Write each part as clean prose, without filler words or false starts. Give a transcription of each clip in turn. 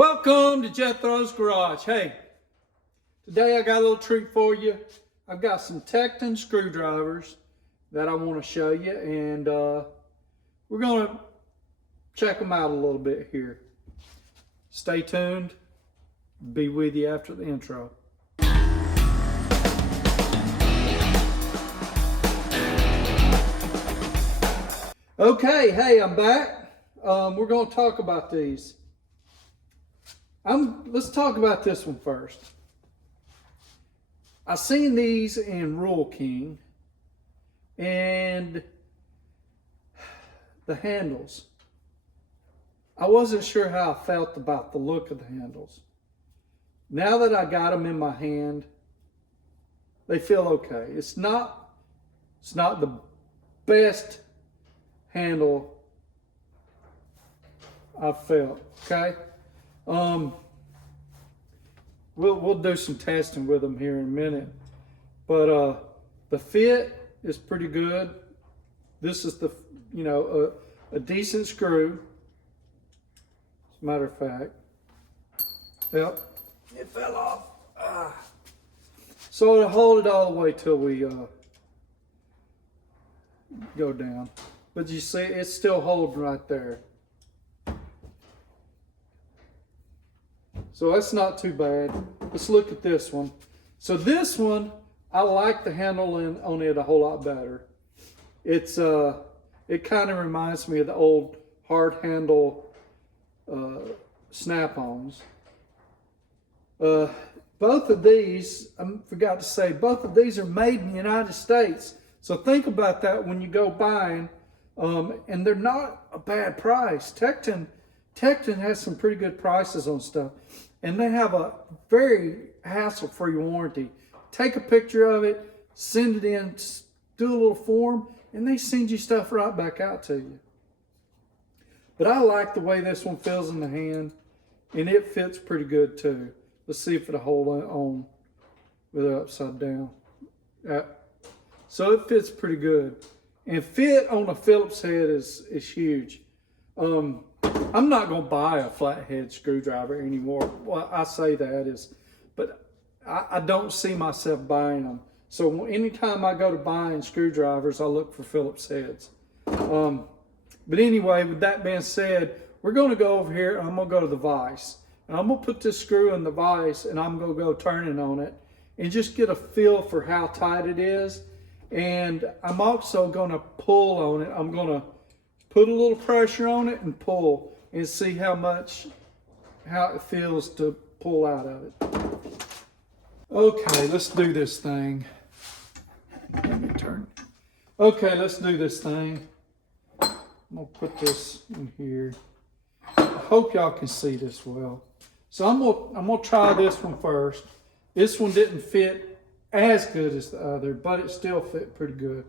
Welcome to Jethro's Garage. Hey, today I got a little treat for you. I've got some Tekton screwdrivers that I want to show you, and we're going to check them out a little bit here. Stay tuned. Be with you after the intro. Okay, hey, I'm back. We're going to talk about these. Let's talk about this one first. I seen these in Rural King, and the handles. I wasn't sure how I felt about the look of the handles. Now that I got them in my hand, they feel okay. It's not the best handle I've felt. Okay. We'll do some testing with them here in a minute, but the fit is pretty good. This is a decent screw. As a matter of fact, yep, it fell off. So it'll hold it all the way till we go down. But you see, it's still holding right there. So that's not too bad. Let's look at this one. So this one, I like the handle on it a whole lot better. It kind of reminds me of the old hard handle snap-ons. Both of these, I forgot to say, both of these are made in the United States. So think about that when you go buying, and they're not a bad price. Tekton has some pretty good prices on stuff, and they have a very hassle-free warranty. Take a picture of it, send it in, do a little form, and they send you stuff right back out to you. But I like the way this one feels in the hand, and it fits pretty good too. Let's see if it'll hold on with it upside down. So it fits pretty good. And fit on a Phillips head is huge. I'm not going to buy a flathead screwdriver anymore. Well, I say that but I don't see myself buying them. So anytime I go to buying screwdrivers, I look for Phillips heads. But anyway, with that being said, we're going to go over here and I'm going to go to the vise. And I'm going to put this screw in the vise and I'm going to go turning on it and just get a feel for how tight it is. And I'm also going to pull on it. I'm going to put a little pressure on it and pull and see how it feels to pull out of it. Okay, let's do this thing. Let me turn. Okay, let's do this thing. I'm gonna put this in here. I hope y'all can see this well. So I'm gonna try this one first. This one didn't fit as good as the other, but it still fit pretty good.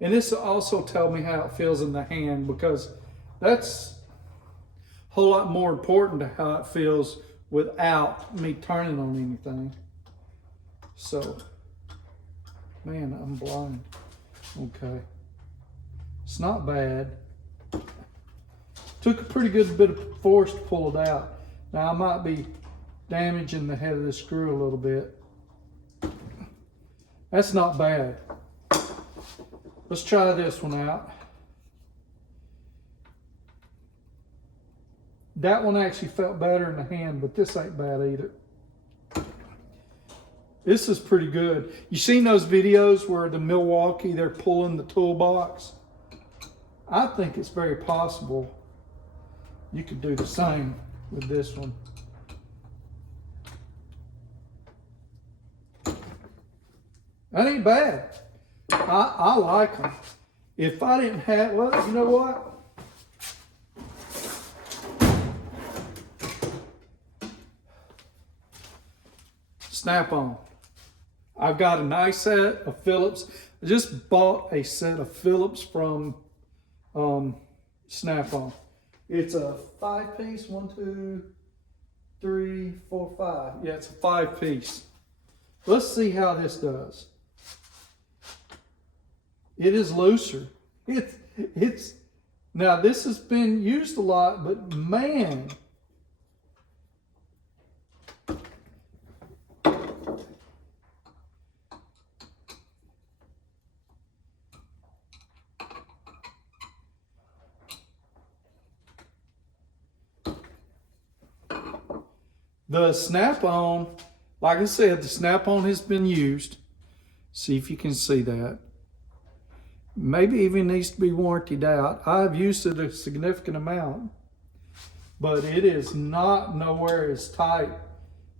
And this will also tell me how it feels in the hand, because that's a whole lot more important to how it feels without me turning on anything. So, man, I'm blind. Okay. It's not bad. Took a pretty good bit of force to pull it out. Now I might be damaging the head of the screw a little bit. That's not bad. Let's try this one out. That one actually felt better in the hand, but this ain't bad either. This is pretty good. You seen those videos where the Milwaukee, they're pulling the toolbox? I think it's very possible you could do the same with this one. That ain't bad. I like them. If I didn't have, well, you know what? Snap on. I've got a nice set of Phillips. I just bought a set of Phillips from Snap On. It's a 5-piece, 1, 2, 3, 4, 5. Yeah, it's a 5-piece. Let's see how this does. It is looser. It's now this has been used a lot, but man, The snap-on, like I said, the snap-on has been used. See if you can see that. Maybe even needs to be warrantied out. I've used it a significant amount, but it is not nowhere as tight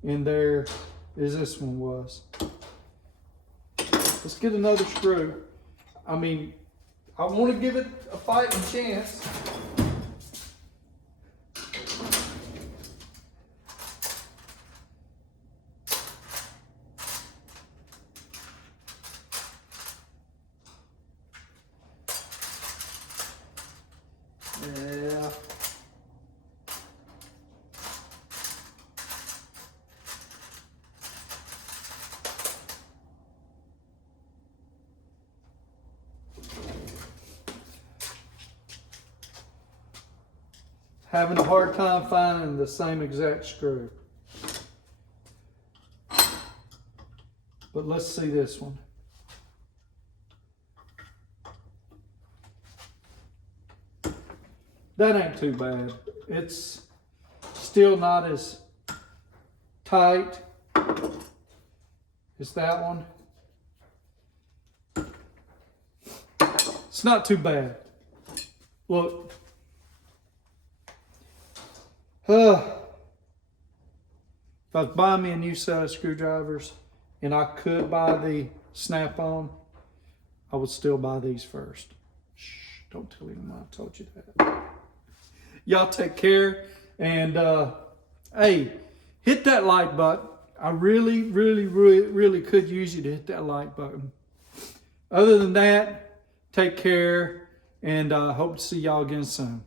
in there as this one was. Let's get another screw. I mean, I want to give it a fighting chance. Yeah. Having a hard time finding the same exact screw. But let's see this one. That ain't too bad. It's still not as tight as that one. It's not too bad. Look. If I was buying me a new set of screwdrivers and I could buy the snap-on, I would still buy these first. Shh, don't tell anyone I told you that. Y'all take care, and hey, hit that like button. I really could use you to hit that like button. Other than that, take care, and hope to see y'all again soon.